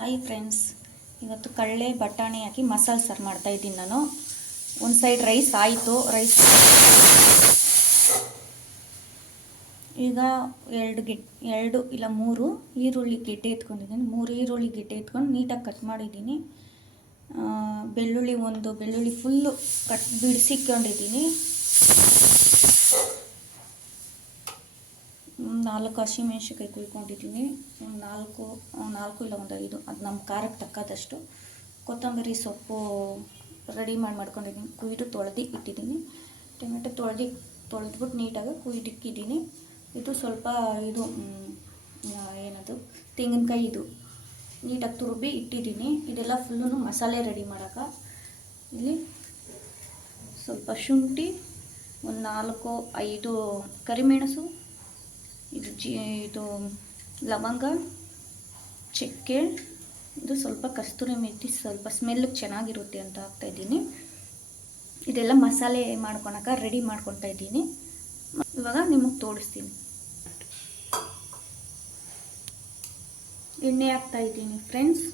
Hi friends, ಇವತ್ತು ಕಡಲೆ ಬಟಾಣಿ ಹಾಕಿ ಮಸಾಲೆ ಸಾರು ಮಾಡ್ತಾಯಿದ್ದೀನಿ ನಾನು. ಒಂದು ಸೈಡ್ ರೈಸ್ ಆಯಿತು. ಈಗ ಎರಡು ಇಲ್ಲ 3 ಈರುಳ್ಳಿ ಗೆಡ್ಡೆ ಎತ್ಕೊಂಡಿದ್ದೀನಿ. 3 ಈರುಳ್ಳಿ ಗೆಡ್ಡೆ ಎತ್ಕೊಂಡು ನೀಟಾಗಿ ಕಟ್ ಮಾಡಿದ್ದೀನಿ. ಬೆಳ್ಳುಳ್ಳಿ ಫುಲ್ಲು ಬಿಡಿಸಿಕೊಂಡಿದ್ದೀನಿ. 4 ಹಸಿಮೆಣ್ಸಿನ್ಕಾಯಿ ಕುಯ್ಕೊಂಡಿದ್ದೀನಿ. 4 ಇಲ್ಲ 5 ಅದು ನಮ್ಮ ಖಾರಕ್ಕೆ ತಕ್ಕದಷ್ಟು. ಕೊತ್ತಂಬರಿ ಸೊಪ್ಪು ರೆಡಿ ಮಾಡ್ಕೊಂಡಿದ್ದೀನಿ. ಕುಯ್ದು ತೊಳೆದು ಇಟ್ಟಿದ್ದೀನಿ. ಟೊಮೆಟೊ ತೊಳೆದ್ಬಿಟ್ಟು ನೀಟಾಗಿ ಕುಯ್ದಿಕ್ಕಿದ್ದೀನಿ. ಇದು ಸ್ವಲ್ಪ ಏನದು ತೆಂಗಿನಕಾಯಿ ನೀಟಾಗಿ ತುರುಬಿ ಇಟ್ಟಿದ್ದೀನಿ. ಇದೆಲ್ಲ ಫುಲ್ಲು ಮಸಾಲೆ ರೆಡಿ ಮಾಡೋಕೆ. ಇಲ್ಲಿ ಸ್ವಲ್ಪ ಶುಂಠಿ, ಒಂದು 4-5 ಕರಿಮೆಣಸು, ಇದು ಲವಂಗ, ಚಕ್ಕೆ, ಇದು ಸ್ವಲ್ಪ ಕಸ್ತೂರಿ ಮೆಥಿ, ಸ್ವಲ್ಪ ಸ್ಮೆಲ್ಗೆ ಚೆನ್ನಾಗಿರುತ್ತೆ ಅಂತ ಹಾಕ್ತಾಯಿದ್ದೀನಿ. ಇದೆಲ್ಲ ಮಸಾಲೆ ಮಾಡ್ಕೊಳಕ್ಕೆ ರೆಡಿ ಮಾಡ್ಕೊತಾ ಇದ್ದೀನಿ. ಇವಾಗ ನಿಮಗೆ ತೋರಿಸ್ತೀನಿ. ಎಣ್ಣೆ ಹಾಕ್ತಾಯಿದ್ದೀನಿ ಫ್ರೆಂಡ್ಸ್.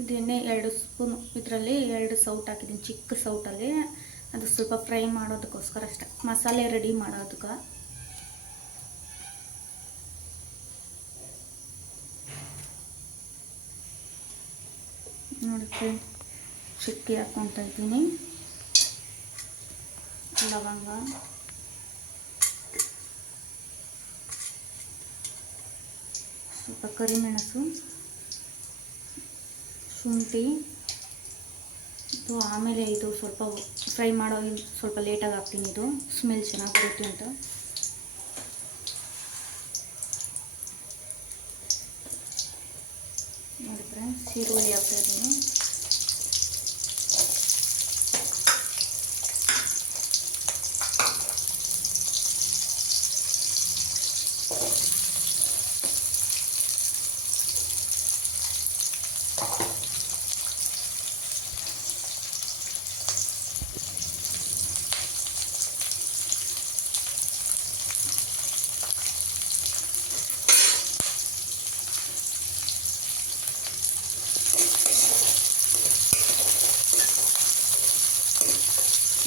ಇದು ಎಣ್ಣೆ 2 ಸ್ಪೂನು, ಇದರಲ್ಲಿ 2 ಸೌಟ್ ಹಾಕಿದ್ದೀನಿ, ಚಿಕ್ಕ ಸೌಟಲ್ಲಿ. ಅದು ಸ್ವಲ್ಪ ಫ್ರೈ ಮಾಡೋದಕ್ಕೋಸ್ಕರ ಅಷ್ಟೆ, ಮಸಾಲೆ ರೆಡಿ ಮಾಡೋದಕ್ಕೆ. ನೋಡಿ ಫ್ರೆಂಡ್, ಚಕ್ಕೆ ಹಾಕ್ಕೊತಾ ಇದ್ದೀನಿ, ಲವಂಗ, ಸ್ವಲ್ಪ ಕರಿಮೆಣಸು, ಶುಂಠಿ. ಆಮೇಲೆ ಇದು ಸ್ವಲ್ಪ ಫ್ರೈ ಮಾಡೋ ಸ್ವಲ್ಪ ಲೇಟಾಗಿ ಹಾಕ್ತೀನಿ. ಇದು ಸ್ಮೆಲ್ ಚೆನ್ನಾಗಿ ಬರುತ್ತೆ ಅಂತ. ನೋಡಿದ್ರೆ ಈರುಳ್ಳಿ ಹಾಕ್ತಾ ಇದ್ದೀನಿ.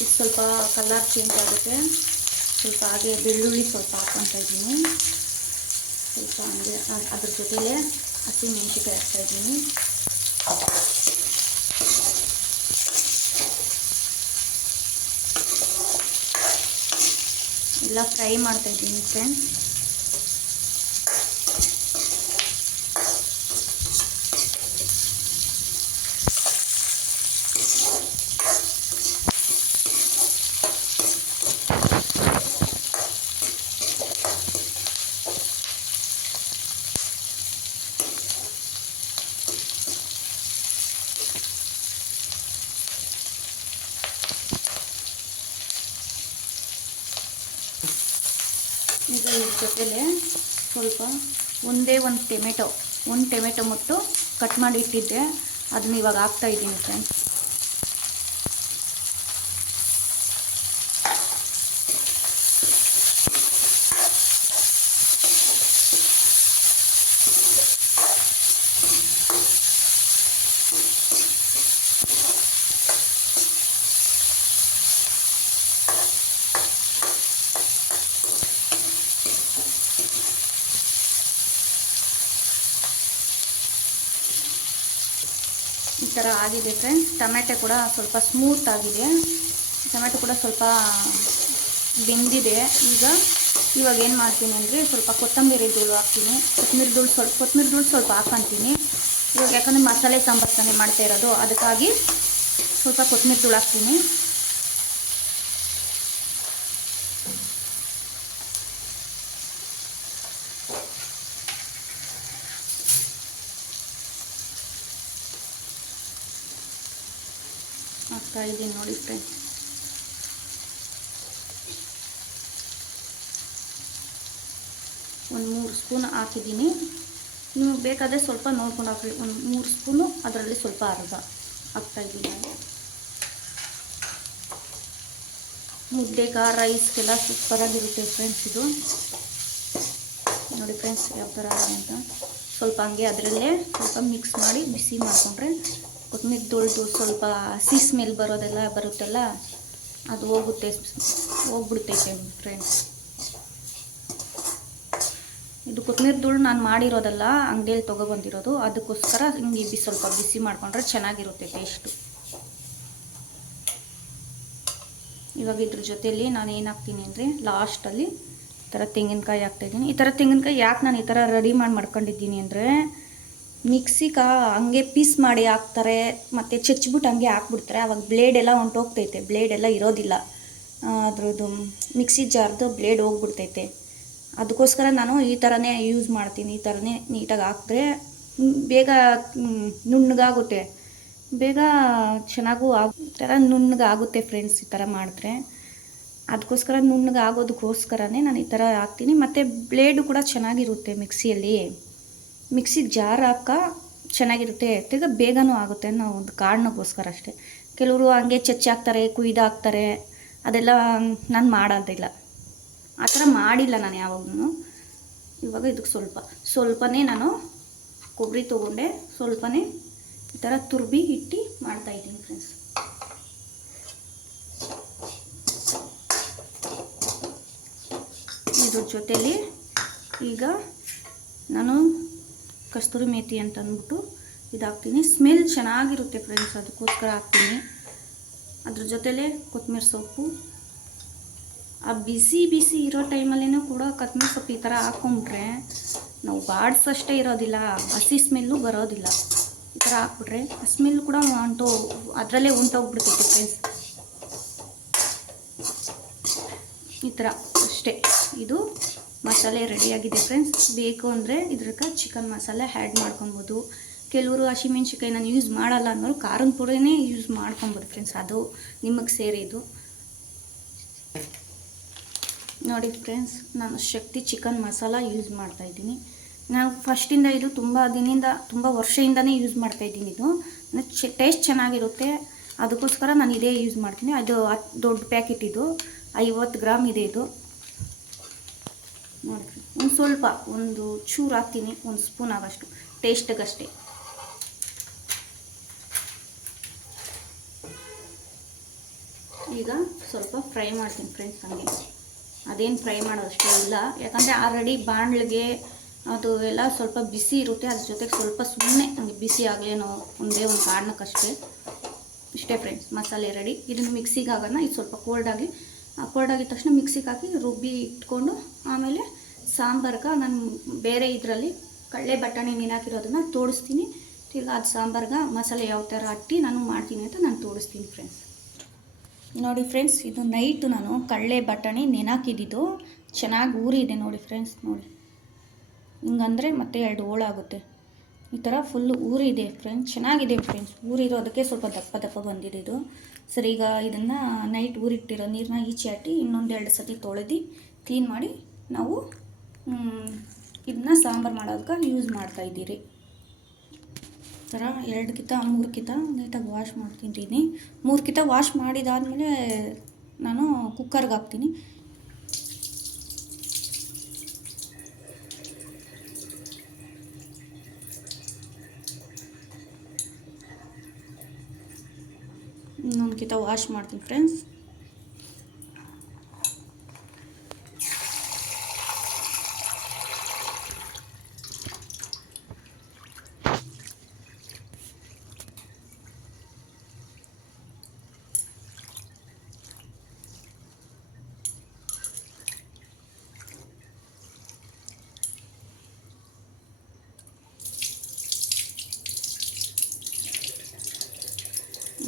ಇದು ಸ್ವಲ್ಪ ಕಲರ್ ಚೇಂಜ್ ಆಗುತ್ತೆ. ಸ್ವಲ್ಪ ಹಾಗೆ ಬೆಳ್ಳುಳ್ಳಿ ಸ್ವಲ್ಪ ಹಾಕ್ಕೊತಾ ಇದ್ದೀನಿ. ಸ್ವಲ್ಪ ಹಂಗೆ ಅದ್ರ ಜೊತೆಲೇ ಹಸಿಮೆಣ್ಸಿನ್ಕಾಯಿ ಹಾಕ್ತಾಯಿದ್ದೀನಿ. ಎಲ್ಲ ಫ್ರೈ ಮಾಡ್ತಾಯಿದ್ದೀನಿ ಫ್ರೆಂಡ್ಸ್. ಈಗ ಇದ್ರ ಜೊತೆಲೆ ಸ್ವಲ್ಪ ಒಂದು ಟೊಮೆಟೊ ಮುಟ್ಟು ಕಟ್ ಮಾಡಿ ಇಟ್ಟಿದ್ದೆ, ಅದನ್ನ ಇವಾಗ ಹಾಕ್ತಾಯಿದ್ದೀನಿ ಫ್ರೆಂಡ್ಸ್. ಈ ಥರ ಆಗಿದೆ ಫ್ರೆಂಡ್ಸ್. ಟೊಮೆಟೊ ಕೂಡ ಸ್ವಲ್ಪ ಸ್ಮೂತ್ ಆಗಿದೆ. ಟೊಮೆಟೊ ಕೂಡ ಸ್ವಲ್ಪ ಬೆಂದಿದೆ. ಇವಾಗ ಏನು ಮಾಡ್ತೀನಿ ಅಂದರೆ ಸ್ವಲ್ಪ ಕೊತ್ತಂಬರಿ ಧೂಳು ಹಾಕ್ತೀನಿ. ಕೊತ್ತಂಬರಿ ಧೂಳು ಸ್ವಲ್ಪ ಹಾಕ್ಕೊತೀನಿ. ಇವಾಗ ಯಾಕಂದರೆ ಮಸಾಲೆ ಸಾಂಬಾರು ತಾನೇ ಮಾಡ್ತಾ ಇರೋದು, ಅದಕ್ಕಾಗಿ ಸ್ವಲ್ಪ ಕೊತ್ತಂಬರಿ ಧೂಳು ಹಾಕ್ತೀನಿ. ಹಾಕ್ತಾ ಇದ್ದೀನಿ ನೋಡಿ ಫ್ರೆಂಡ್ಸ್. ಒಂದು 3 ಸ್ಪೂನ್ ಹಾಕಿದ್ದೀನಿ. ನೀವು ಬೇಕಾದರೆ ಸ್ವಲ್ಪ ನೋಡ್ಕೊಂಡು ಹಾಕಿ. ಒಂದು 3 ಸ್ಪೂನು, ಅದರಲ್ಲಿ ಸ್ವಲ್ಪ ಅರ್ಧ ಹಾಕ್ತಾಯಿದ್ದೀನಿ. ಮುದ್ದೆಗೆ ರೈಸ್ಗೆಲ್ಲ ಸೂಪರಾಗಿರುತ್ತೆ ಫ್ರೆಂಡ್ಸ್. ಇದು ನೋಡಿ ಫ್ರೆಂಡ್ಸ್ ಯಾವ ಥರ ಆಗಿದೆ ಅಂತ. ಸ್ವಲ್ಪ ಹಂಗೆ ಅದರಲ್ಲೇ ಸ್ವಲ್ಪ ಮಿಕ್ಸ್ ಮಾಡಿ ಬಿಸಿ ಮಾಡಿಕೊಂಡ್ರೆ ಕೊತ್ತಂಬರಿ ತೊಳೆದು ಸ್ವಲ್ಪ ಹಸಿ ಸ್ಮೆಲ್ ಬರೋದೆಲ್ಲ ಬರುತ್ತಲ್ಲ, ಅದು ಹೋಗ್ಬಿಡ್ತೈತೆ ಫ್ರೆಂಡ್ಸ್. ಇದು ಕೊತ್ತಂಬರಿ ಧೂಳು ನಾನು ಮಾಡಿರೋದಲ್ಲ, ಅಂಗಡಿಯಲ್ಲಿ ತೊಗೊಬಂದಿರೋದು. ಅದಕ್ಕೋಸ್ಕರ ಹಿಂಗೆ ಸ್ವಲ್ಪ ಬಿಸಿ ಮಾಡಿಕೊಂಡ್ರೆ ಚೆನ್ನಾಗಿರುತ್ತೆ ಟೇಸ್ಟು. ಇವಾಗ ಇದ್ರ ಜೊತೆಯಲ್ಲಿ ನಾನು ಏನು ಹಾಕ್ತೀನಿ ಅಂದರೆ ಲಾಸ್ಟಲ್ಲಿ ಈ ಥರ ತೆಂಗಿನಕಾಯಿ ಹಾಕ್ತಾಯಿದ್ದೀನಿ. ಈ ಥರ ತೆಂಗಿನಕಾಯಿ ಯಾಕೆ ನಾನು ಈ ಥರ ರೆಡಿ ಮಾಡ್ಕೊಂಡಿದ್ದೀನಿ ಅಂದರೆ, ಮಿಕ್ಸಿಗೆ ಹಂಗೆ ಪೀಸ್ ಮಾಡಿ ಹಾಕ್ತಾರೆ ಮತ್ತು ಚಚ್ಬಿಟ್ಟು ಹಂಗೆ ಹಾಕ್ಬಿಡ್ತಾರೆ. ಆವಾಗ ಬ್ಲೇಡೆಲ್ಲ ಹೊಂಟೋಗ್ತೈತೆ, ಬ್ಲೇಡೆಲ್ಲ ಇರೋದಿಲ್ಲ, ಅದ್ರದ್ದು ಮಿಕ್ಸಿ ಜಾರ್ದು ಬ್ಲೇಡ್ ಹೋಗ್ಬಿಡ್ತೈತೆ. ಅದಕ್ಕೋಸ್ಕರ ನಾನು ಈ ಥರನೇ ಯೂಸ್ ಮಾಡ್ತೀನಿ. ಈ ಥರನೇ ನೀಟಾಗಿ ಹಾಕಿದ್ರೆ ಬೇಗ ನುಣ್ಣಗಾಗುತ್ತೆ, ಬೇಗ ಚೆನ್ನಾಗೂ ಥರ ನುಣ್ಣಗಾಗುತ್ತೆ ಫ್ರೆಂಡ್ಸ್ ಈ ಥರ ಮಾಡಿದ್ರೆ. ಅದಕ್ಕೋಸ್ಕರ ನುಣ್ಣಗಾಗೋದಕ್ಕೋಸ್ಕರನೇ ನಾನು ಈ ಥರ ಹಾಕ್ತೀನಿ. ಮತ್ತು ಬ್ಲೇಡು ಕೂಡ ಚೆನ್ನಾಗಿರುತ್ತೆ ಮಿಕ್ಸಿಯಲ್ಲಿ, ಮಿಕ್ಸಿ ಜಾರ್ ಚೆನ್ನಾಗಿರುತ್ತೆ, ತಿರ್ಗ ಬೇಗನೂ ಆಗುತ್ತೆ ಅನ್ನೋ ಒಂದು ಕಾರಣಕ್ಕೋಸ್ಕರ ಅಷ್ಟೇ. ಕೆಲವರು ಹಂಗೆ ಹಾಕ್ತಾರೆ, ಹಾಕ್ತಾರೆ, ಅದೆಲ್ಲ ನಾನು ಮಾಡೋದಿಲ್ಲ, ಆ ಥರ ಮಾಡಿಲ್ಲ ನಾನು ಯಾವಾಗೂ. ಇವಾಗ ಇದಕ್ಕೆ ಸ್ವಲ್ಪನೇ ನಾನು ಕೊಬ್ಬರಿ ತೊಗೊಂಡೆ, ಸ್ವಲ್ಪನೇ ಈ ಥರ ತುರ್ಬಿ ಇಟ್ಟು ಮಾಡ್ತಾಯಿದ್ದೀನಿ ಫ್ರೆಂಡ್ಸ್. ಇದ್ರ ಜೊತೆಲಿ ಈಗ ನಾನು ಕಸ್ತೂರಿ ಮೇಥಿ ಅಂತ ಅಂದ್ಬಿಟ್ಟು ಇದು ಹಾಕ್ತೀನಿ. ಸ್ಮೆಲ್ ಚೆನ್ನಾಗಿರುತ್ತೆ ಫ್ರೆಂಡ್ಸ್, ಅದಕ್ಕೋಸ್ಕರ ಹಾಕ್ತೀನಿ. ಅದ್ರ ಜೊತೆಲೇ ಕೊತ್ತಂಬರಿ ಸೊಪ್ಪು, ಆ ಬಿಸಿ ಇರೋ ಟೈಮಲ್ಲೇ ಕೂಡ ಕೊತ್ತಂಬರಿ ಸೊಪ್ಪು ಈ ಥರ ಹಾಕ್ಕೊಂಡ್ರೆ ನಾವು ಬಾಡಿಸೋಷ್ಟೇ ಇರೋದಿಲ್ಲ, ಹಸಿ ಸ್ಮೆಲ್ಲು ಬರೋದಿಲ್ಲ. ಈ ಥರ ಹಾಕ್ಬಿಟ್ರೆ ಆ ಸ್ಮೆಲ್ ಕೂಡ ಅದರಲ್ಲೇ ಹೊಂಟೋಗ್ಬಿಡ್ತೈತೆ ಫ್ರೆಂಡ್ಸ್. ಈ ಥರ ಅಷ್ಟೇ, ಇದು ಮಸಾಲೆ ರೆಡಿಯಾಗಿದೆ ಫ್ರೆಂಡ್ಸ್. ಬೇಕು ಅಂದರೆ ಇದ್ರಕ್ಕೆ ಚಿಕನ್ ಮಸಾಲೆ ಆ್ಯಡ್ ಮಾಡ್ಕೊಬೋದು. ಕೆಲವರು ಹಸಿಮೆಣ್ಸಿಕಾಯಿ ನಾನು ಯೂಸ್ ಮಾಡಲ್ಲ ಅನ್ನೋರು ಖಾರದ ಪುಡಿನೇ ಯೂಸ್ ಮಾಡ್ಕೊಬೋದು ಫ್ರೆಂಡ್ಸ್, ಅದು ನಿಮಗೆ ಸೇರಿದ್ದು. ನೋಡಿ ಫ್ರೆಂಡ್ಸ್, ನಾನು ಶಕ್ತಿ ಚಿಕನ್ ಮಸಾಲ ಯೂಸ್ ಮಾಡ್ತಾಯಿದ್ದೀನಿ. ನಾನು ಫಸ್ಟಿಂದ ಇದು ತುಂಬ ವರ್ಷದಿಂದನೇ ಯೂಸ್ ಮಾಡ್ತಾಯಿದ್ದೀನಿ. ಇದು ಟೇಸ್ಟ್ ಚೆನ್ನಾಗಿರುತ್ತೆ, ಅದಕ್ಕೋಸ್ಕರ ನಾನು ಇದೇ ಯೂಸ್ ಮಾಡ್ತೀನಿ. ಅದು ದೊಡ್ಡ ಪ್ಯಾಕೆಟ್, ಇದು 50 ಗ್ರಾಮ್ ಇದೆ ಇದು. ನೋಡಿ ಒಂದು ಚೂರು ಹಾಕ್ತೀನಿ, 1 ಸ್ಪೂನ್ ಆಗೋಷ್ಟು ಟೇಸ್ಟಿಗಷ್ಟೇ. ಈಗ ಸ್ವಲ್ಪ ಫ್ರೈ ಮಾಡ್ತೀನಿ ಫ್ರೆಂಡ್ಸ್. ಹಂಗೆ ಅದೇನು ಫ್ರೈ ಮಾಡೋದಷ್ಟೇ ಇಲ್ಲ, ಯಾಕಂದರೆ ಆಲ್ರೆಡಿ ಬಾಣಲಿಗೆ ಅದು ಎಲ್ಲ ಸ್ವಲ್ಪ ಬಿಸಿ ಇರುತ್ತೆ. ಅದ್ರ ಜೊತೆಗೆ ಸ್ವಲ್ಪ ಸುಮ್ಮನೆ ಹಂಗೆ ಬಿಸಿ ಆಗಲೇನೋ ಒಂದೇ ಒಂದು ಕಾರಣಕ್ಕಷ್ಟೇ. ಇಷ್ಟೇ ಫ್ರೆಂಡ್ಸ್, ಮಸಾಲೆ ರೆಡಿ. ಇದನ್ನು ಮಿಕ್ಸಿಗೆ ಆಗೋಣ. ಇದು ಸ್ವಲ್ಪ ಕೋಲ್ಡ್ ಆಗಿದ ತಕ್ಷಣ ಮಿಕ್ಸಿಗೆ ಹಾಕಿ ರುಬ್ಬಿ ಇಟ್ಕೊಂಡು ಆಮೇಲೆ ಸಾಂಬಾರ್ಗೆ ನಾನು ಬೇರೆ ಇದರಲ್ಲಿ ಕಡಲೆ ಬಟಾಣಿ ನೆನೆಹಾಕಿರೋದನ್ನು ತೋಡಿಸ್ತೀನಿ. ತಿರ್ಗಿ ಅದು ಸಾಂಬಾರ್ಗೆ ಮಸಾಲೆ ಯಾವ ಥರ ಅಟ್ಟಿ ನಾನು ಮಾಡ್ತೀನಿ ಅಂತ ನಾನು ತೋರಿಸ್ತೀನಿ ಫ್ರೆಂಡ್ಸ್. ನೋಡಿ ಫ್ರೆಂಡ್ಸ್, ಇದು ನೈಟು ನಾನು ಕಡಲೆ ಬಟಾಣಿ ನೆನೆಹಾಕಿದ್ದು ಚೆನ್ನಾಗಿ ಊರಿದೆ ನೋಡಿ ಫ್ರೆಂಡ್ಸ್. ನೋಡಿ ಹಿಂಗಂದರೆ ಮತ್ತೆ 2 ಹೋಳಾಗುತ್ತೆ. ಈ ಥರ ಫುಲ್ಲು ಊರಿದೆ ಫ್ರೆಂಡ್ಸ್, ಚೆನ್ನಾಗಿದೆ ಫ್ರೆಂಡ್ಸ್. ಊರಿರೋದಕ್ಕೆ ಸ್ವಲ್ಪ ದಪ್ಪ ಬಂದಿದೆ ಇದು. ಸರಿ, ಈಗ ಇದನ್ನು ನೈಟ್ ಊರಿಟ್ಟಿರೋ ನೀರನ್ನ ಈಚೆ ಹಾಕಿ ಇನ್ನೊಂದು 2 ಸತಿ ತೊಳೆದು ಕ್ಲೀನ್ ಮಾಡಿ ನಾವು ಇದನ್ನ ಸಾಂಬಾರು ಮಾಡೋದಕ್ಕೆ ಯೂಸ್ ಮಾಡ್ತಾಯಿದ್ದೀರಿ. ಈ ಥರ 2 ಕಿತ 3 ಕಿತ ನೀಟಾಗಿ ವಾಶ್ ಮಾಡ್ತಿದ್ದೀನಿ. 3 ಕಿತ ವಾಶ್ ಮಾಡಿದಾದಮೇಲೆ ನಾನು ಕುಕ್ಕರ್ಗೆ ಹಾಕ್ತೀನಿ. ಇನ್ನೊಂದು ಕಿತ ವಾಶ್ ಮಾಡ್ತೀನಿ ಫ್ರೆಂಡ್ಸ್.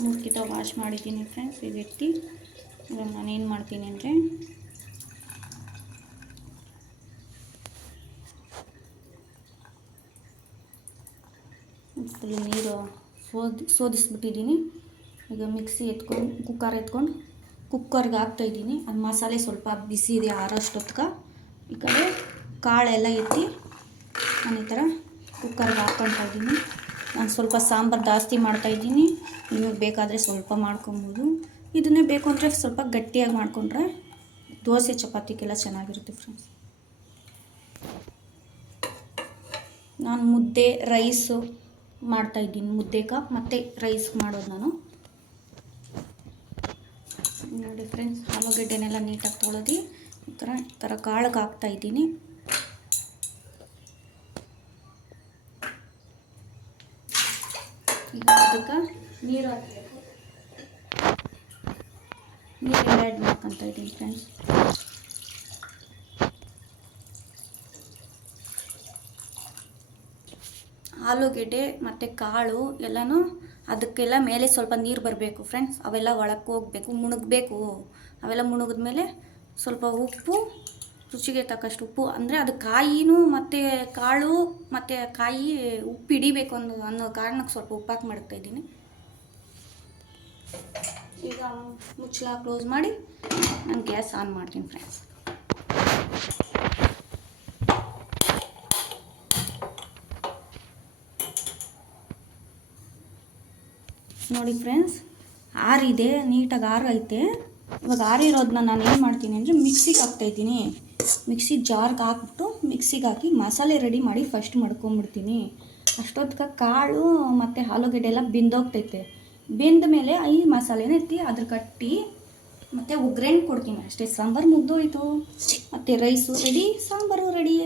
ಮೂರ್ಕಿತ ವಾಶ್ ಮಾಡಿದ್ದೀನಿ ಫ್ರೆಂಡ್ಸ್. ಇದೆತ್ತಿ ಇವಾಗ ನಾನೇನು ಮಾಡ್ತೀನಿ ಅಂದರೆ ಫುಲ್ ನೀರು ಸೋದಿಸ್ಬಿಟ್ಟಿದ್ದೀನಿ. ಈಗ ಮಿಕ್ಸಿ ಕುಕ್ಕರ್ ಕುಕ್ಕರ್ಗೆ ಹಾಕ್ತಾಯಿದ್ದೀನಿ. ಅದು ಮಸಾಲೆ ಸ್ವಲ್ಪ ಬಿಸಿ ಇದೆ, ಆರೋಷ್ಟೊತ್ತಿಗೆ ಈ ಕಡೆ ಕಾಳೆಲ್ಲ ಎತ್ತಿ ನಾನು ಈ ಥರ ಕುಕ್ಕರ್ಗೆ ಹಾಕ್ಕೊಳ್ತಾ ಇದ್ದೀನಿ. ನಾನು ಸ್ವಲ್ಪ ಸಾಂಬಾರು ಜಾಸ್ತಿ ಮಾಡ್ತಾಯಿದ್ದೀನಿ, ನಿಮಗೆ ಬೇಕಾದರೆ ಸ್ವಲ್ಪ ಮಾಡ್ಕೊಬೋದು. ಇದನ್ನೇ ಬೇಕು ಅಂದರೆ ಸ್ವಲ್ಪ ಗಟ್ಟಿಯಾಗಿ ಮಾಡಿಕೊಂಡ್ರೆ ದೋಸೆ ಚಪಾತಿಗೆಲ್ಲ ಚೆನ್ನಾಗಿರುತ್ತೆ ಫ್ರೆಂಡ್ಸ್. ನಾನು ಮುದ್ದೆ ರೈಸು ಮಾಡ್ತಾಯಿದ್ದೀನಿ, ಮುದ್ದೆಗೆ ಮತ್ತು ರೈಸ್ ಮಾಡೋದು ನಾನು. ನೋಡಿ ಫ್ರೆಂಡ್ಸ್, ಆಲೂಗಡ್ಡೆನೆಲ್ಲ ನೀಟಾಗಿ ತೊಳೆದು ಈ ಥರ ಕಾಳಿಗೆ ಹಾಕ್ತಾಯಿದ್ದೀನಿ. ಈಗ ಅದಕ್ಕೆ ನೀರು ಹಾಕಬೇಕು. ನೀರೆಲ್ಲ ಆ್ಯಡ್ ಮಾಡ್ಕೊತಾ ಇದ್ದೀನಿ ಫ್ರೆಂಡ್ಸ್. ಆಲೂಗೆಡ್ಡೆ ಮತ್ತು ಕಾಳು ಎಲ್ಲನೂ ಅದಕ್ಕೆಲ್ಲ ಮೇಲೆ ಸ್ವಲ್ಪ ನೀರು ಬರಬೇಕು ಫ್ರೆಂಡ್ಸ್. ಅವೆಲ್ಲ ಒಳಕ್ಕೆ ಹೋಗಬೇಕು, ಮುಳುಗಬೇಕು. ಅವೆಲ್ಲ ಮುಳುಗಿದ್ಮೇಲೆ ಸ್ವಲ್ಪ ಉಪ್ಪು, ರುಚಿಗೆ ತಕ್ಕಷ್ಟು ಉಪ್ಪು, ಅಂದರೆ ಅದು ಕಾಯಿನೂ ಮತ್ತು ಕಾಳು ಮತ್ತು ಕಾಯಿ ಉಪ್ಪು ಹಿಡಿಬೇಕು ಅನ್ನೋ ಕಾರಣಕ್ಕೆ ಸ್ವಲ್ಪ ಉಪ್ಪಾಕಿ ಮಾಡ್ತಾಯಿದ್ದೀನಿ. ಈಗ ಮುಚ್ಚಳ ಕ್ಲೋಸ್ ಮಾಡಿ ನಾನು ಗ್ಯಾಸ್ ಆನ್ ಮಾಡ್ತೀನಿ ಫ್ರೆಂಡ್ಸ್. ನೋಡಿ ಫ್ರೆಂಡ್ಸ್, ಆರಿದೆ, ನೀಟಾಗಿ ಆರೈತೆ. ಇವಾಗ ಆರಿರೋದನ್ನ ನಾನು ಏನು ಮಾಡ್ತೀನಿ ಅಂದರೆ ಮಿಕ್ಸಿಗೆ ಹಾಕ್ತಾಯಿದ್ದೀನಿ. ಮಿಕ್ಸಿ ಜಾರ್ಗೆ ಹಾಕ್ಬಿಟ್ಟು ಮಿಕ್ಸಿಗೆ ಹಾಕಿ ಮಸಾಲೆ ರೆಡಿ ಮಾಡಿ ಫಸ್ಟ್ ಮಾಡ್ಕೊಂಬಿಡ್ತೀನಿ. ಅಷ್ಟೊತ್ತಿಗೆ ಕಾಳು ಮತ್ತು ಆಲೂಗಡ್ಡೆ ಎಲ್ಲ ಬೆಂದೋಗ್ತೈತೆ. ಬೆಂದ ಮೇಲೆ ಈ ಮಸಾಲೆನ ಎತ್ತಿ ಅದ್ರ ಕಟ್ಟಿ ಮತ್ತು ಒಗ್ಗರಣೆ ಕೊಡ್ತೀನಿ ಅಷ್ಟೇ. ಸಾಂಬಾರು ಮುಗ್ದೋಯ್ತು, ಮತ್ತು ರೈಸು ರೆಡಿ, ಸಾಂಬಾರು ರೆಡಿ.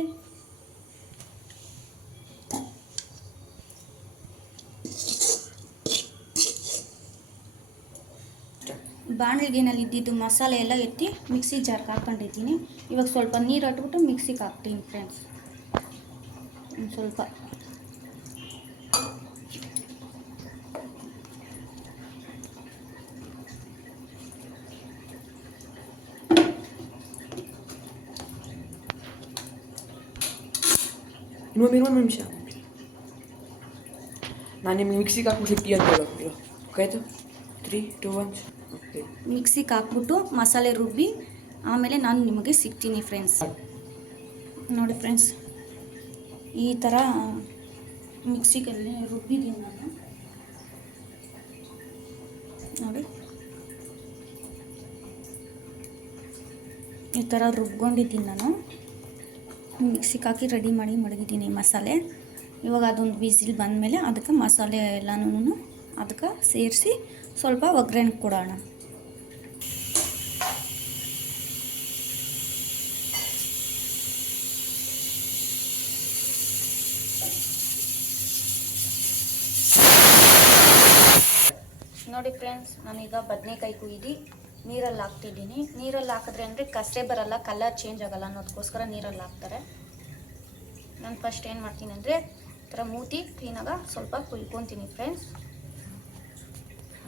ಬಾಣಲಿಗೆನಲ್ಲಿ ಇದ್ದಿದ್ದು ಮಸಾಲೆ ಎಲ್ಲ ಎತ್ತಿ ಮಿಕ್ಸಿ ಜಾರ್ಗೆ ಹಾಕ್ಕೊಂಡಿದ್ದೀನಿ. ಇವಾಗ ಸ್ವಲ್ಪ ನೀರು ಹಾಕ್ಬಿಟ್ಟು ಮಿಕ್ಸಿಗೆ ಹಾಕ್ತೀನಿ ಫ್ರೆಂಡ್ಸ್. ಸ್ವಲ್ಪ ಇನ್ನೊಂದು ನಿಮಿಷ ನಾನು ನಿಮ್ಗೆ ಮಿಕ್ಸಿಗೆ ಹಾಕ್ಬಿಟ್ಟು ಟೀ ಅಂತ ಹೇಳೋದು. ಓಕೆ, 3, 2, 1. ಓಕೆ, ಮಿಕ್ಸಿಗೆ ಹಾಕ್ಬಿಟ್ಟು ಮಸಾಲೆ ರುಬ್ಬಿ ಆಮೇಲೆ ನಾನು ನಿಮಗೆ ಸಿಗ್ತೀನಿ ಫ್ರೆಂಡ್ಸ್. ನೋಡಿ ಫ್ರೆಂಡ್ಸ್, ಈ ಥರ ಮಿಕ್ಸಿಗಲ್ಲಿ ರುಬ್ಬಿದ್ದೀನಿ ನಾನು. ನೋಡಿ, ಈ ಥರ ರುಬ್ಕೊಂಡಿದ್ದೀನಿ ನಾನು. ಮಿಕ್ಸಿಗೆ ಹಾಕಿ ರೆಡಿ ಮಾಡಿ ಮಡಗಿದ್ದೀನಿ ಮಸಾಲೆ. ಇವಾಗ ಅದೊಂದು ವಿಸಿಲ್ ಬಂದಮೇಲೆ ಅದಕ್ಕೆ ಮಸಾಲೆ ಎಲ್ಲನೂ ಅದಕ್ಕೆ ಸೇರಿಸಿ ಸ್ವಲ್ಪ ಒಗ್ಗರಣೆ ಕೊಡೋಣ. ನೋಡಿ ಫ್ರೆಂಡ್ಸ್, ನಾನೀಗ ಬದನೆಕಾಯಿ ಕುಯ್ದು ನೀರಲ್ಲಿ ಹಾಕ್ತಿದ್ದೀನಿ. ನೀರಲ್ಲಿ ಹಾಕಿದ್ರೆ ಅಂದರೆ ಕಸೆ ಬರಲ್ಲ, ಕಲರ್ ಚೇಂಜ್ ಆಗೋಲ್ಲ ಅನ್ನೋದಕ್ಕೋಸ್ಕರ ನೀರಲ್ಲಿ ಹಾಕ್ತಾರೆ. ನಾನು ಫಸ್ಟ್ ಏನು ಮಾಡ್ತೀನಿ ಅಂದರೆ ಈ ಥರ ಮೂತಿ ಕ್ಲೀನಾಗಿ ಸ್ವಲ್ಪ ಕುಯ್ಕೊತೀನಿ ಫ್ರೆಂಡ್ಸ್.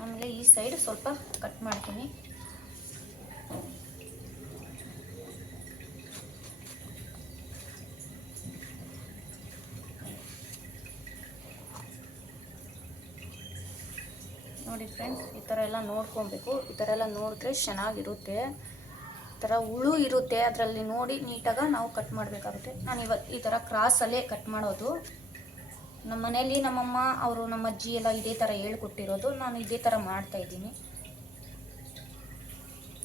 ಆಮೇಲೆ ಈ ಸೈಡ್ ಸ್ವಲ್ಪ ಕಟ್ ಮಾಡ್ತೀನಿ. ನೋಡಿ ಫ್ರೆಂಡ್ಸ್, ಈ ಥರ ಎಲ್ಲ ನೋಡ್ಕೊಬೇಕು. ಈ ಥರ ಎಲ್ಲ ನೋಡಿದ್ರೆ ಚೆನ್ನಾಗಿರುತ್ತೆ. ಈ ಥರ ಹುಳು ಇರುತ್ತೆ, ಅದರಲ್ಲಿ ನೋಡಿ ನೀಟಾಗಿ ನಾವು ಕಟ್ ಮಾಡಬೇಕಾಗುತ್ತೆ. ನಾನು ಇವತ್ತು ಈ ಥರ ಕ್ರಾಸಲ್ಲೇ ಕಟ್ ಮಾಡೋದು. ನಮ್ಮ ಮನೇಲಿ ನಮ್ಮಮ್ಮ ಅವರು ನಮ್ಮ ಅಜ್ಜಿ ಎಲ್ಲ ಇದೇ ಥರ ಹೇಳ್ಕೊಟ್ಟಿರೋದು. ನಾನು ಇದೇ ಥರ ಮಾಡ್ತಾಯಿದ್ದೀನಿ.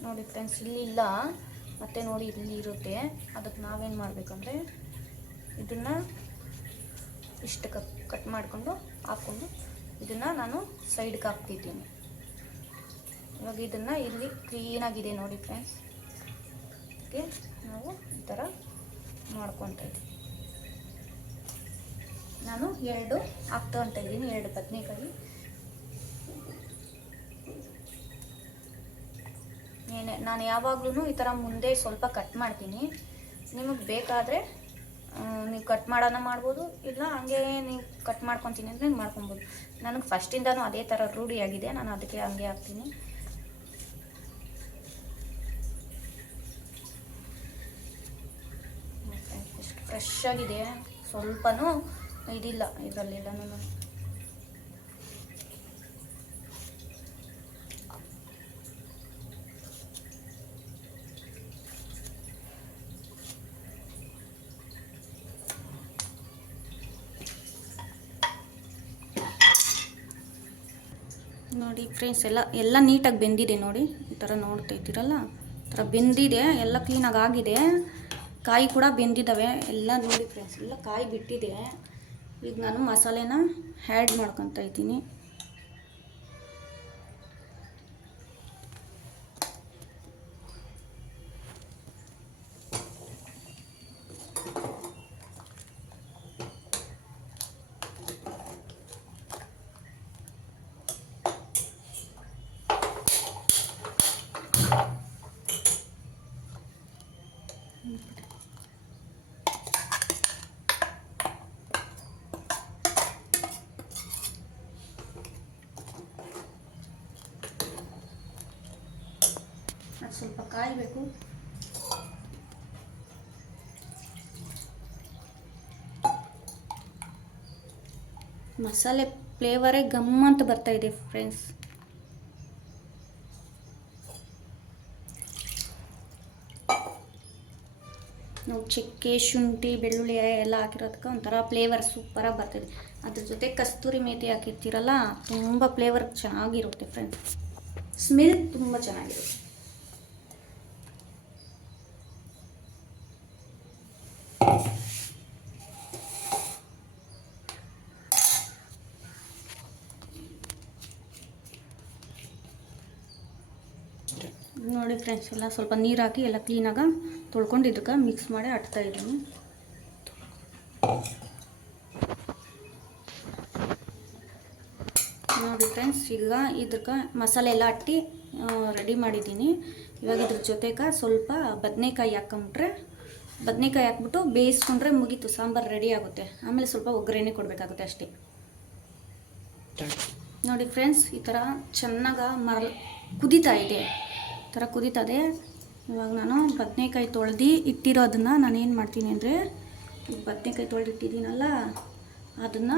ನೋಡಿ ಫ್ರೆಂಡ್ಸ್, ಇಲ್ಲಿಲ್ಲ, ಮತ್ತು ನೋಡಿ ಇಲ್ಲಿ ಇರುತ್ತೆ. ಅದಕ್ಕೆ ನಾವೇನು ಮಾಡಬೇಕಂದ್ರೆ ಇದನ್ನು ಇಷ್ಟು ಕಟ್ ಮಾಡಿಕೊಂಡು ಹಾಕ್ಕೊಂಡು ಇದನ್ನು ನಾನು ಸೈಡ್ಗೆ ಹಾಕ್ತಿದ್ದೀನಿ. ಇವಾಗ ಇದನ್ನು ಇಲ್ಲಿ ಕ್ಲೀನಾಗಿದೆ ನೋಡಿ ಫ್ರೆಂಡ್ಸ್. ಓಕೆ, ನಾವು ಈ ಥರ ಮಾಡ್ಕೊತಾ ಇದ್ದೀವಿ. ನಾನು 2 ಹಾಕ್ತಾ ಇದ್ದೀನಿ, 2 ಬದನೆಕಾಯಿ. ನಾನು ಯಾವಾಗಲೂ ಈ ಥರ ಮುಂದೆ ಸ್ವಲ್ಪ ಕಟ್ ಮಾಡ್ತೀನಿ. ನಿಮಗೆ ಬೇಕಾದರೆ ನೀವು ಕಟ್ ಮಾಡೋಣ ಮಾಡ್ಬೋದು, ಇಲ್ಲ ಹಂಗೆ ನೀವು ಕಟ್ ಮಾಡ್ಕೊತೀನಿ ಅಂದರೆ ಮಾಡ್ಕೊಬೋದು. ನನಗೆ ಫಸ್ಟಿಂದನೂ ಅದೇ ಥರ ರೂಢಿಯಾಗಿದೆ, ನಾನು ಅದಕ್ಕೆ ಹಂಗೆ ಹಾಕ್ತೀನಿ. ಎಷ್ಟು ಫ್ರೆಶ್ ಆಗಿದೆ, ಸ್ವಲ್ಪನೂ ಇದಿಲ್ಲ ಇದರಲ್ಲೆಲ್ಲನೂ. ನೋಡಿ ಫ್ರೆಂಡ್ಸ್, ಎಲ್ಲ ನೀಟಾಗಿ ಬೆಂದಿದೆ ನೋಡಿ. ಈ ಥರ ನೋಡ್ತಾ ಇದ್ದೀರಲ್ಲ, ಈ ಥರ ಬೆಂದಿದೆ, ಎಲ್ಲ ಕ್ಲೀನಾಗಿ ಆಗಿದೆ. ಕಾಯಿ ಕೂಡ ಬೆಂದಿದ್ದಾವೆ ಎಲ್ಲ ನೋಡಿ ಫ್ರೆಂಡ್ಸ್, ಎಲ್ಲ ಕಾಯಿ ಬಿಟ್ಟಿದೆ. ಈಗ ನಾನು ಮಸಾಲೆನ ಆ್ಯಡ್ ಮಾಡ್ಕೊತಾ ಇದ್ದೀನಿ. ಅದು ಸ್ವಲ್ಪ ಕಾಯಬೇಕು. ಮಸಾಲೆ ಫ್ಲೇವರೇ ಗಮ್ಮಂತ ಬರ್ತಾ ಇದೆ ಫ್ರೆಂಡ್ಸ್. ನಾವು ಚಕ್ಕೆ, ಶುಂಠಿ, ಬೆಳ್ಳುಳ್ಳಿ ಎಲ್ಲ ಹಾಕಿರೋದಕ್ಕೆ ಒಂಥರ ಫ್ಲೇವರ್ ಸೂಪರಾಗಿ ಬರ್ತಿದೆ. ಅದ್ರ ಜೊತೆ ಕಸ್ತೂರಿ ಮೇಥಿ ಹಾಕಿರ್ತೀರಲ್ಲ, ತುಂಬ ಫ್ಲೇವರ್ ಚೆನ್ನಾಗಿರುತ್ತೆ ಫ್ರೆಂಡ್ಸ್. ಸ್ಮೆಲ್ ತುಂಬ ಚೆನ್ನಾಗಿರುತ್ತೆ. ನೋಡಿ ಫ್ರೆಂಡ್ಸ್, ಎಲ್ಲ ಸ್ವಲ್ಪ ನೀರು ಹಾಕಿ ಎಲ್ಲ ಕ್ಲೀನಾಗಿ ತೊಳ್ಕೊಂಡು ಇದಕ್ಕೆ ಮಿಕ್ಸ್ ಮಾಡಿ ಅಟ್ತಾ ಇದ್ದೀನಿ. ನೋಡಿ ಫ್ರೆಂಡ್ಸ್, ಈಗ ಇದಕ್ಕೆ ಮಸಾಲೆ ಎಲ್ಲ ಅಟ್ಟಿ ರೆಡಿ ಮಾಡಿದ್ದೀನಿ. ಇವಾಗ ಇದ್ರ ಜೊತೆಗೆ ಸ್ವಲ್ಪ ಬದನೆಕಾಯಿ ಹಾಕ್ಬಿಟ್ಟು ಬೇಯಿಸ್ಕೊಂಡ್ರೆ ಮುಗೀತು, ಸಾಂಬಾರು ರೆಡಿ ಆಗುತ್ತೆ. ಆಮೇಲೆ ಸ್ವಲ್ಪ ಒಗ್ಗರಣೆ ಕೊಡಬೇಕಾಗುತ್ತೆ ಅಷ್ಟೇ. ನೋಡಿ ಫ್ರೆಂಡ್ಸ್, ಈ ಥರ ಚೆನ್ನಾಗಿ ಕುದೀತಾ ಇದೆ, ಈ ಥರ ಕುದೀತದೆ. ಇವಾಗ ನಾನು ಬದನೆಕಾಯಿ ತೊಳೆದು ಇಟ್ಟಿರೋದನ್ನು ನಾನೇನು ಮಾಡ್ತೀನಿ ಅಂದರೆ, ಬದನೆಕಾಯಿ ತೊಳೆದು ಇಟ್ಟಿದ್ದೀನಲ್ಲ ಅದನ್ನು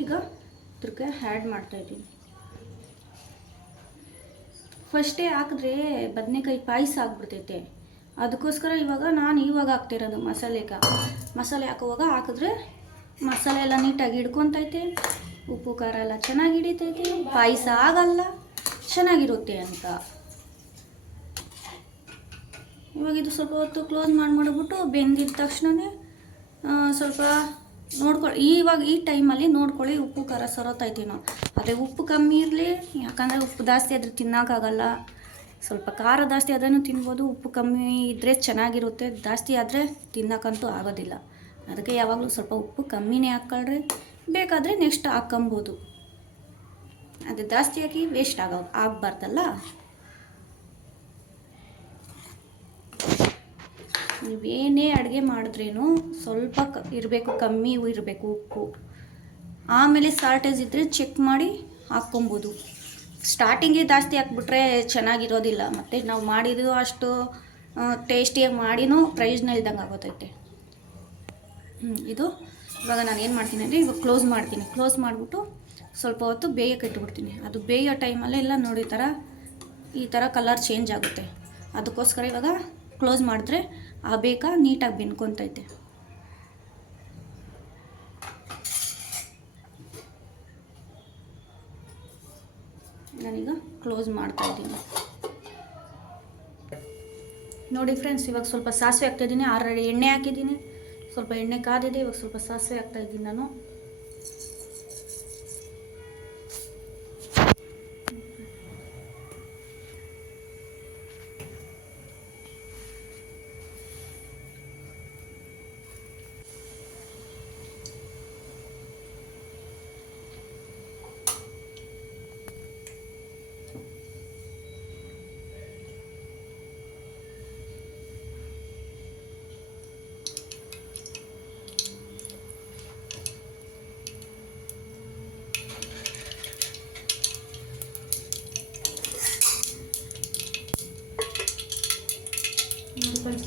ಈಗ ಇದ್ರಕ್ಕೆ ಆ್ಯಡ್ ಮಾಡ್ತಾಯಿದ್ದೀನಿ. ಫಸ್ಟೇ ಹಾಕಿದ್ರೆ ಬದನೆಕಾಯಿ ಪಾಯಸ ಆಗಿಬಿಡ್ತೈತೆ. ಅದಕ್ಕೋಸ್ಕರ ಇವಾಗ ಹಾಕ್ತಿರೋದು ಮಸಾಲೆ ಹಾಕುವಾಗ ಹಾಕಿದ್ರೆ ಮಸಾಲೆ ಎಲ್ಲ ನೀಟಾಗಿ ಹಿಡ್ಕೊತೈತೆ, ಉಪ್ಪು ಖಾರ ಎಲ್ಲ ಚೆನ್ನಾಗಿ ಹಿಡಿತೈತೆ, ಪಾಯಸ ಆಗಲ್ಲ, ಚೆನ್ನಾಗಿರುತ್ತೆ ಅಂತ. ಇವಾಗ ಇದು ಸ್ವಲ್ಪ ಹೊತ್ತು ಕ್ಲೋಸ್ ಮಾಡಿಬಿಟ್ಟು ಬೆಂದಿದ ತಕ್ಷಣವೇ ಸ್ವಲ್ಪ ನೋಡ್ಕೊಳ್ಳಿ. ಇವಾಗ ಈ ಟೈಮಲ್ಲಿ ನೋಡ್ಕೊಳ್ಳಿ, ಉಪ್ಪು ಖಾರ ಸರೋತೈತಿ ನಾವು. ಅದೇ ಉಪ್ಪು ಕಮ್ಮಿ ಇರಲಿ, ಯಾಕಂದರೆ ಉಪ್ಪು ಜಾಸ್ತಿ ಆದರೆ ತಿನ್ನೋಕ್ಕಾಗಲ್ಲ. ಸ್ವಲ್ಪ ಖಾರ ಜಾಸ್ತಿ ಆದ್ರೂ ತಿನ್ಬೋದು, ಉಪ್ಪು ಕಮ್ಮಿ ಇದ್ದರೆ ಚೆನ್ನಾಗಿರುತ್ತೆ, ಜಾಸ್ತಿ ಆದರೆ ತಿನ್ನೋಕ್ಕಂತೂ ಆಗೋದಿಲ್ಲ. ಅದಕ್ಕೆ ಯಾವಾಗಲೂ ಸ್ವಲ್ಪ ಉಪ್ಪು ಕಮ್ಮಿನೇ ಹಾಕ್ಕೊಳ್ರಿ, ಬೇಕಾದರೆ ನೆಕ್ಸ್ಟ್ ಹಾಕ್ಕೊಬೋದು. ಅದು ಜಾಸ್ತಿ ಹಾಕಿ ವೇಸ್ಟ್ ಆಗಬಾರ್ದಲ್ಲ. ನೀವೇನೇ ಅಡುಗೆ ಮಾಡಿದ್ರೇನು ಸ್ವಲ್ಪ ಇರಬೇಕು, ಕಮ್ಮಿ ಇರಬೇಕು ಉಪ್ಪು. ಆಮೇಲೆ ಸಾಲ್ಟೇಜ್ ಇದ್ದರೆ ಚೆಕ್ ಮಾಡಿ ಹಾಕ್ಕೊಬೋದು. ಸ್ಟಾರ್ಟಿಂಗೇ ಜಾಸ್ತಿ ಹಾಕ್ಬಿಟ್ರೆ ಚೆನ್ನಾಗಿರೋದಿಲ್ಲ, ಮತ್ತು ನಾವು ಮಾಡಿದ್ದು ಅಷ್ಟು ಟೇಸ್ಟಿಯಾಗಿ ಮಾಡಿನೂ ಪ್ರಯೋಜನ ಇಲ್ದಂಗೆ ಆಗೋತೈತೆ. ಇದು ಇವಾಗ ನಾನು ಏನು ಮಾಡ್ತೀನಿ ಅಂದರೆ, ಇವಾಗ ಕ್ಲೋಸ್ ಮಾಡಿಬಿಟ್ಟು ಸ್ವಲ್ಪ ಹೊತ್ತು ಬೇಯಕ್ಕೆ ಇಟ್ಬಿಡ್ತೀನಿ. ಅದು ಬೇಯೋ ಟೈಮಲ್ಲೆಲ್ಲ ನೋಡಿ ಈ ಥರ ಕಲರ್ ಚೇಂಜ್ ಆಗುತ್ತೆ. ಅದಕ್ಕೋಸ್ಕರ ಇವಾಗ ಕ್ಲೋಸ್ ಮಾಡಿದ್ರೆ ನೀಟಾಗಿ ಬೆನ್ಕೊತೈತೆ. ನಾನೀಗ ಕ್ಲೋಸ್ ಮಾಡ್ತಾ ಇದ್ದೀನಿ. ನೋಡಿ ಫ್ರೆಂಡ್ಸ್, ಇವಾಗ ಸ್ವಲ್ಪ ಸಾಸಿವೆ ಹಾಕ್ತಾಯಿದ್ದೀನಿ. ಆಲ್ರೆಡಿ ಎಣ್ಣೆ ಹಾಕಿದ್ದೀನಿ, ಸ್ವಲ್ಪ ಎಣ್ಣೆ ಕಾದಿದೆ. ಇವಾಗ ಸ್ವಲ್ಪ ಸಾಸಿವೆ ಹಾಕ್ತಾಯಿದ್ದೀನಿ ನಾನು.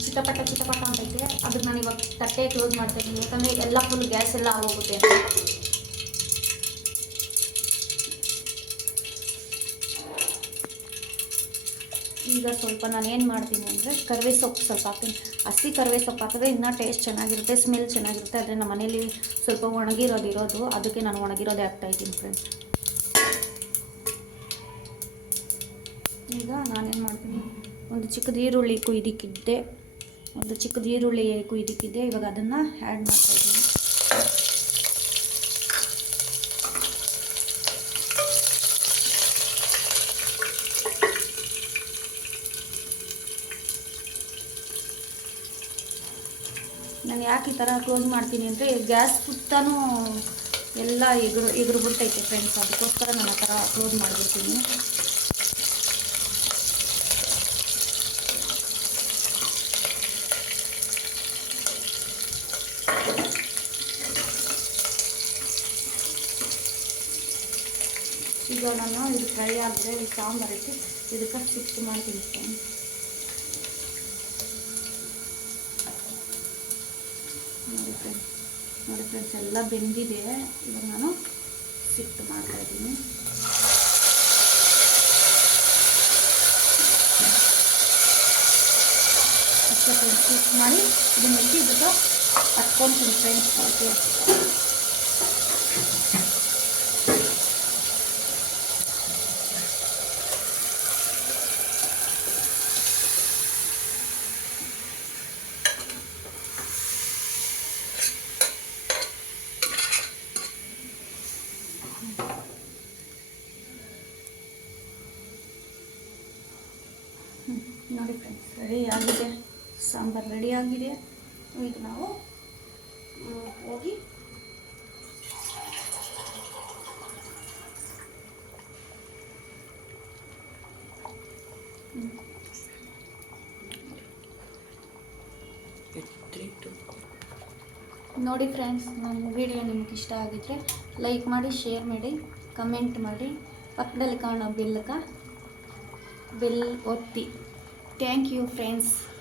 ಚಿಟಪಟ ಅಂತೈತೆ. ಅದಕ್ಕೆ ನಾನು ಇವಾಗ ತಟ್ಟೆ ಕ್ಲೋಸ್ ಮಾಡ್ತಾ ಇದ್ದೀನಿ, ಯಾಕಂದರೆ ಎಲ್ಲ ಫುಲ್ ಗ್ಯಾಸ್ ಎಲ್ಲ ಆಗೋಗುತ್ತೆ ಅಂತ. ಈಗ ಸ್ವಲ್ಪ ನಾನು ಏನು ಮಾಡ್ತೀನಿ ಅಂದರೆ, ಕರಿವೆ ಸೊಪ್ಪು ಸ್ವಲ್ಪ ಹಾಕ್ತೀನಿ. ಹಸಿ ಕರಿವೆ ಸೊಪ್ಪು ಹಾಕಿದ್ರೆ ಇನ್ನೂ ಟೇಸ್ಟ್ ಚೆನ್ನಾಗಿರುತ್ತೆ, ಸ್ಮೆಲ್ ಚೆನ್ನಾಗಿರುತ್ತೆ. ಆದರೆ ನಮ್ಮ ಮನೇಲಿ ಸ್ವಲ್ಪ ಒಣಗಿರೋದು, ಅದಕ್ಕೆ ನಾನು ಒಣಗಿರೋದೇ ಹಾಕ್ತಾಯಿದ್ದೀನಿ ಫ್ರೆಂಡ್ಸ್. ಈಗ ನಾನೇನು ಮಾಡ್ತೀನಿ, ಒಂದು ಚಿಕ್ಕದು ಈರುಳ್ಳಿ ಕುಯ್ದಿಕ್ಕಿದ್ದೆ. ಇವಾಗ ಅದನ್ನು ಆ್ಯಡ್ ಮಾಡ್ತಾಯಿದ್ದೀನಿ. ಯಾಕೆ ಈ ಥರ ಕ್ಲೋಸ್ ಮಾಡ್ತೀನಿ ಅಂದರೆ ಗ್ಯಾಸ್ ಸುತ್ತನೂ ಎಲ್ಲ ಎದುರು ಬಿಡ್ತೈತೆ ಫ್ರೆಂಡ್ಸ್, ಅದಕ್ಕೋಸ್ಕರ ನಾನು ಆ ಥರ ಕ್ಲೋಸ್ ಮಾಡಿಬಿಡ್ತೀನಿ. ಈಗ ನಾನು ಇದು ಫ್ರೈ ಆದರೆ ಈ ಸಾಂಬಾರು ಇಟ್ಟು ಇದಕ್ಕೆ ಶಿಫ್ಟ್ ಮಾಡ್ತೀನಿ ಫ್ರೆಂಡ್ಸ್. ನೋಡಿ ಫ್ರೆಂಡ್ಸ್ ಎಲ್ಲ ಬೆಂದಿದೆ. ಇವಾಗ ನಾನು ಶಿಫ್ಟ್ ಮಾಡ್ತಾ ಇದ್ದೀನಿ. ಅಷ್ಟೇ ಫ್ರೆಂಡ್ಸ್, ಶಿಫ್ಟ್ ಮಾಡಿ ಇದನ್ನ ಎತ್ತಿ ಇದಕ್ಕೆ ಹತ್ಕೊಳ್ತೀನಿ ಫ್ರೆಂಡ್ಸ್. ಓಕೆ, ನೋಡಿ ಫ್ರೆಂಡ್ಸ್ ರೆಡಿ ಆಗಿದೆ, ಸಾಂಬಾರು ರೆಡಿ ಆಗಿದೆ. ಈಗ ನಾವು ಹೋಗಿ ನೋಡಿ ಫ್ರೆಂಡ್ಸ್, ನನ್ನ ವಿಡಿಯೋ ನಿಮ್ಗೆ ಇಷ್ಟ ಆಗಿದ್ರೆ ಲೈಕ್ ಮಾಡಿ, ಶೇರ್ ಮಾಡಿ, ಕಮೆಂಟ್ ಮಾಡಿ, ಪಕ್ಕದಲ್ಲಿ ಕಾಣೋ ಬೆಲ್ ಒತ್ತಿ. Thank you friends.